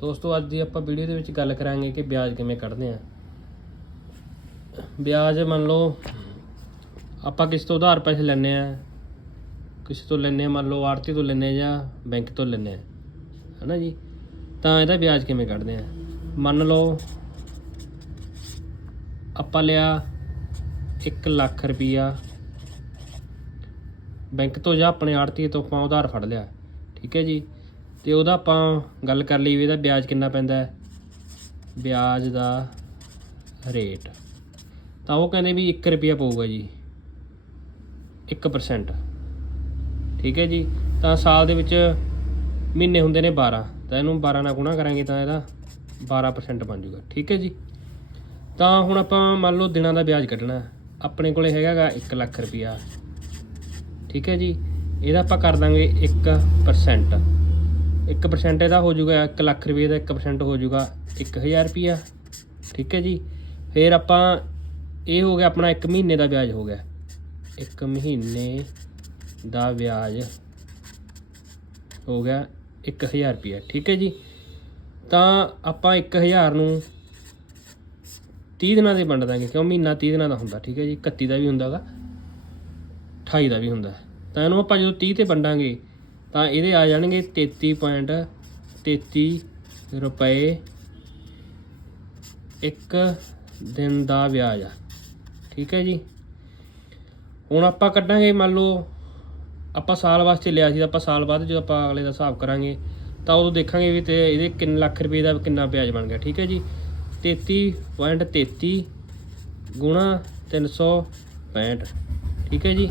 ਦੋਸਤੋ ਅੱਜ ਦੀ ਆਪਾਂ ਵੀਡੀਓ ਦੇ ਵਿੱਚ ਗੱਲ ਕਰਾਂਗੇ ਕਿ ਵਿਆਜ ਕਿਵੇਂ ਕੱਢਦੇ ਆ। ਵਿਆਜ ਮੰਨ ਲਓ, ਆਪਾਂ ਕਿਸੇ ਤੋਂ ਉਧਾਰ ਪੈਸੇ ਲੈਣੇ ਆ, ਕਿਸੇ ਤੋਂ ਲੈਣੇ ਆ, ਮੰਨ ਲਓ ਆੜਤੀ ਤੋਂ ਲੈਣੇ ਆ ਜਾਂ ਬੈਂਕ ਤੋਂ ਲੈਣੇ ਆ, ਹਨਾ ਜੀ? ਤਾਂ ਇਹਦਾ ਵਿਆਜ ਕਿਵੇਂ ਕੱਢਦੇ ਆ? ਮੰਨ ਲਓ ਆਪਾਂ ਲਿਆ 1 ਲੱਖ ਰੁਪਈਆ, ਬੈਂਕ ਤੋਂ ਜਾਂ ਆਪਣੇ ਆੜਤੀ ਤੋਂ ਆਪਾਂ ਉਧਾਰ ਫੜ ਲਿਆ, ਠੀਕ ਹੈ ਜੀ? ਤੇ ਉਹਦਾ ਆਪਾਂ ਗੱਲ ਕਰ ਲਈ ਵੀ ਇਹਦਾ ਵਿਆਜ ਕਿੰਨਾ ਪੈਂਦਾ ਹੈ। ਵਿਆਜ ਦਾ ਰੇਟ। ਤਾਂ ਉਹ ਕਹਿੰਦੇ ਵੀ 1 ਰੁਪਿਆ ਪਊਗਾ ਜੀ। 1% ਠੀਕ ਹੈ ਜੀ? ਤਾਂ ਸਾਲ ਦੇ ਵਿੱਚ ਮਹੀਨੇ ਹੁੰਦੇ ਨੇ 12 ਤਾਂ ਇਹਨੂੰ 12 ਨਾਲ ਗੁਣਾ ਕਰਾਂਗੇ ਤਾਂ ਇਹਦਾ 12% ਬਣ ਜਾਊਗਾ। ਠੀਕ ਹੈ ਜੀ? ਤਾਂ ਹੁਣ ਆਪਾਂ ਮੰਨ ਲਓ ਦਿਨਾਂ ਦਾ ਵਿਆਜ ਕੱਢਣਾ ਆਪਣੇ ਕੋਲੇ ਹੈਗਾਗਾ 1 ਲੱਖ ਰੁਪਿਆ ਠੀਕ ਹੈ ਜੀ? ਇਹਦਾ ਆਪਾਂ ਕਰ ਦਾਂਗੇ 1% 1% ਇਹਦਾ ਹੋ ਜਾਊਗਾ 1 ਲੱਖ ਰੁਪਏ ਦਾ 1% ਹੋ ਜਾਊਗਾ 1000 ਰੁਪਿਆ ਠੀਕ ਹੈ ਜੀ? ਫਿਰ ਆਪਾਂ ਇਹ ਹੋ ਗਿਆ ਆਪਣਾ 1 ਮਹੀਨੇ ਦਾ ਵਿਆਜ ਹੋ ਗਿਆ। 1 ਮਹੀਨੇ ਦਾ ਵਿਆਜ ਹੋ ਗਿਆ 1000 ਰੁਪਿਆ ਠੀਕ ਹੈ ਜੀ? ਤਾਂ ਆਪਾਂ 1000 ਨੂੰ 30 ਦਿਨਾਂ ਦੇ ਵੰਡ ਦਾਂਗੇ, ਕਿਉਂ ਮਹੀਨਾ 30 ਦਿਨਾਂ ਦਾ ਹੁੰਦਾ, ਠੀਕ ਹੈ ਜੀ? 31 ਦਾ ਵੀ ਹੁੰਦਾਗਾ 28 ਦਾ ਵੀ ਹੁੰਦਾ। ਤਾਂ ਇਹਨੂੰ ਆਪਾਂ ਜਦੋਂ 30 ਤੇ ਵੰਡਾਂਗੇ ਤਾਂ ਇਹਦੇ ਆ ਜਾਣਗੇ 33.33 ਰੁਪਏ ਇੱਕ ਦਿਨ ਦਾ ਵਿਆਜ। ਆ ਠੀਕ ਹੈ ਜੀ? ਹੁਣ ਆਪਾਂ ਕੱਢਾਂਗੇ, ਮੰਨ ਲਓ ਆਪਾਂ ਸਾਲ ਵਾਸਤੇ ਲਿਆ ਸੀ ਆਪਾਂ ਸਾਲ ਬਾਅਦ ਜਦੋਂ ਆਪਾਂ ਅਗਲੇ ਦਾ ਹਿਸਾਬ ਕਰਾਂਗੇ, ਤਾਂ ਉਦੋਂ ਦੇਖਾਂਗੇ ਵੀ ਤੇ ਇਹਦੇ ਕਿੰਨੇ ਲੱਖ ਰੁਪਏ ਦਾ ਕਿੰਨਾ ਵਿਆਜ ਬਣ ਗਿਆ। ਠੀਕ ਹੈ ਜੀ? 33.33 ਗੁਣਾ 365 ਠੀਕ ਹੈ ਜੀ?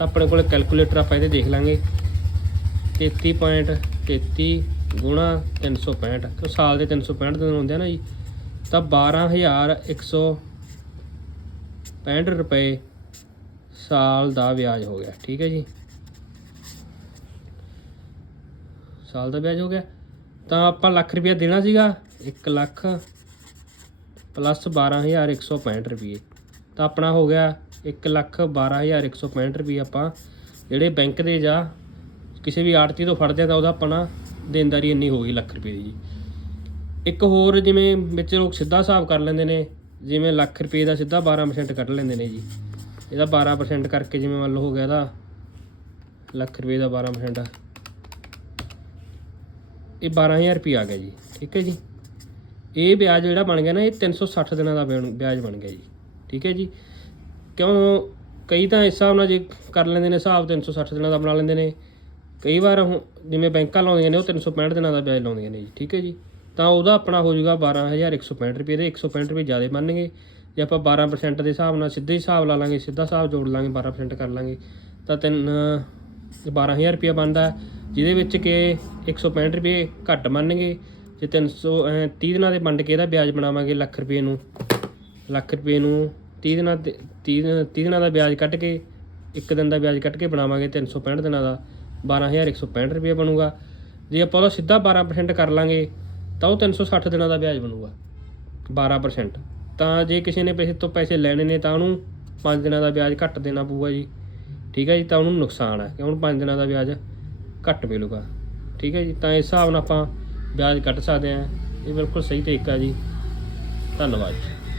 ਤਾਂ ਆਪਣੇ ਕੋਲ ਕੈਲਕੂਲੇਟਰ ਆਪਾਂ ਇਹਦੇ ਦੇਖ ਲਾਂਗੇ। 33.33 ਗੁਣਾ 365 ਕਿ ਸਾਲ ਦੇ 365 ਦਿਨ ਹੁੰਦੇ ਆ ਨਾ ਜੀ? ਤਾਂ 12165 ਰੁਪਏ ਸਾਲ ਦਾ ਵਿਆਜ ਹੋ ਗਿਆ, ਠੀਕ ਹੈ ਜੀ? ਸਾਲ ਦਾ ਵਿਆਜ ਹੋ ਗਿਆ। ਤਾਂ ਆਪਾਂ ਲੱਖ ਰੁਪਇਆ ਦੇਣਾ ਸੀਗਾ 1 ਲੱਖ ਪਲੱਸ 12165 ਰੁਪਏ। ਤਾਂ ਆਪਣਾ ਹੋ ਗਿਆ 1 ਲੱਖ 12165 ਰੁਪਏ ਆਪਾਂ ਜਿਹੜੇ ਬੈਂਕ ਦੇ ਜਾਂ ਕਿਸੇ ਵੀ ਆੜਤੀ ਤੋਂ ਫੜਦੇ ਆ ਤਾਂ ਉਹਦਾ ਆਪਣਾ ਦੇਣਦਾਰੀ ਇੰਨੀ ਹੋ ਗਈ ਲੱਖ ਰੁਪਏ ਦੀ ਜੀ। ਇੱਕ ਹੋਰ ਜਿਵੇਂ ਵਿੱਚ ਲੋਕ ਸਿੱਧਾ ਹਿਸਾਬ ਕਰ ਲੈਂਦੇ ਨੇ, ਜਿਵੇਂ ਲੱਖ ਰੁਪਏ ਦਾ ਸਿੱਧਾ 12% ਕੱਢ ਲੈਂਦੇ ਨੇ ਜੀ। ਇਹਦਾ 12% ਕਰਕੇ ਜਿਵੇਂ ਮੰਨ ਲਓ ਹੋ ਗਿਆ ਇਹਦਾ ਲੱਖ ਰੁਪਏ ਦਾ 12% ਇਹ 12000 ਰੁਪਏ ਆ ਗਿਆ ਜੀ, ਠੀਕ ਹੈ ਜੀ। ਇਹ ਵਿਆਜ ਜਿਹੜਾ ਬਣ ਗਿਆ ਨਾ, ਇਹ 360 ਦਿਨਾਂ ਦਾ ਵਿਆਜ ਵਿਆਜ ਬਣ ਗਿਆ ਜੀ, ਠੀਕ ਹੈ ਜੀ। ਕਿਉਂ ਕਈ ਤਾਂ ਇਸ ਹਿਸਾਬ ਨਾਲ ਜੇ ਕਰ ਲੈਂਦੇ ਨੇ ਹਿਸਾਬ 360 ਦਿਨਾਂ ਦਾ ਬਣਾ ਲੈਂਦੇ ਨੇ। ਕਈ ਵਾਰ ਹੁਣ ਜਿਵੇਂ ਬੈਂਕਾਂ ਲਾਉਂਦੀਆਂ ਨੇ, ਉਹ 365 ਦਿਨਾਂ ਦਾ ਵਿਆਜ ਲਾਉਂਦੀਆਂ ਨੇ ਜੀ, ਠੀਕ ਹੈ ਜੀ। ਤਾਂ ਉਹਦਾ ਆਪਣਾ ਹੋ ਜਾਊਗਾ 12165 ਰੁਪਏ ਦੇ 165 ਰੁਪਏ ਜ਼ਿਆਦਾ ਬਣਨਗੇ ਜੇ ਆਪਾਂ 12% ਦੇ ਹਿਸਾਬ ਨਾਲ ਸਿੱਧੇ ਹਿਸਾਬ ਲਾ ਲਾਂਗੇ, ਸਿੱਧਾ ਹਿਸਾਬ ਜੋੜ ਲਾਂਗੇ 12% ਕਰ ਲਾਂਗੇ, ਤਾਂ ਤਿੰਨ 12000 ਰੁਪਏ ਬਣਦਾ ਜਿਹਦੇ ਵਿੱਚ ਕਿ 165 ਰੁਪਏ ਘੱਟ ਮੰਨਣਗੇ। ਜੇ 300 ਅਹ 30 ਦਿਨਾਂ ਦੇ ਵੰਡ ਕੇ ਇਹਦਾ ਵਿਆਜ ਬਣਾਵਾਂਗੇ ਲੱਖ ਰੁਪਏ ਨੂੰ, ਲੱਖ ਰੁਪਏ ਨੂੰ 30 ਦਿਨਾਂ ਦੇ 30 30 ਦਿਨਾਂ ਦਾ ਵਿਆਜ ਕੱਢ ਕੇ, ਇੱਕ ਦਿਨ ਦਾ ਵਿਆਜ ਕੱਢ ਕੇ ਬਣਾਵਾਂਗੇ 365 ਦਿਨਾਂ ਦਾ 12165 ਰੁਪਏ ਬਣੂਗਾ। ਜੇ ਆਪਾਂ ਉਹਦਾ ਸਿੱਧਾ 12% ਕਰ ਲਾਂਗੇ, ਤਾਂ ਉਹ 360 ਦਿਨਾਂ ਦਾ ਵਿਆਜ ਬਣੂਗਾ 12% ਤਾਂ ਜੇ ਕਿਸੇ ਨੇ ਪੈਸੇ ਤੋਂ ਪੈਸੇ ਲੈਣੇ ਨੇ, ਤਾਂ ਉਹਨੂੰ 5 ਦਿਨਾਂ ਦਾ ਵਿਆਜ ਘੱਟ ਦੇਣਾ ਪਊਗਾ ਜੀ। ਠੀਕ ਹੈ ਜੀ, ਤਾਂ ਉਹਨੂੰ ਨੁਕਸਾਨ ਹੈ ਕਿ ਹੁਣ 5 ਦਿਨਾਂ ਦਾ ਵਿਆਜ ਘੱਟ ਮਿਲੂਗਾ। ਠੀਕ ਹੈ ਜੀ, ਤਾਂ ਇਸ ਹਿਸਾਬ ਨਾਲ ਆਪਾਂ ਵਿਆਜ ਕੱਟ ਸਕਦੇ ਹਾਂ। ਇਹ ਬਿਲਕੁਲ ਸਹੀ ਤਰੀਕਾ ਜੀ। ਧੰਨਵਾਦ ਜੀ।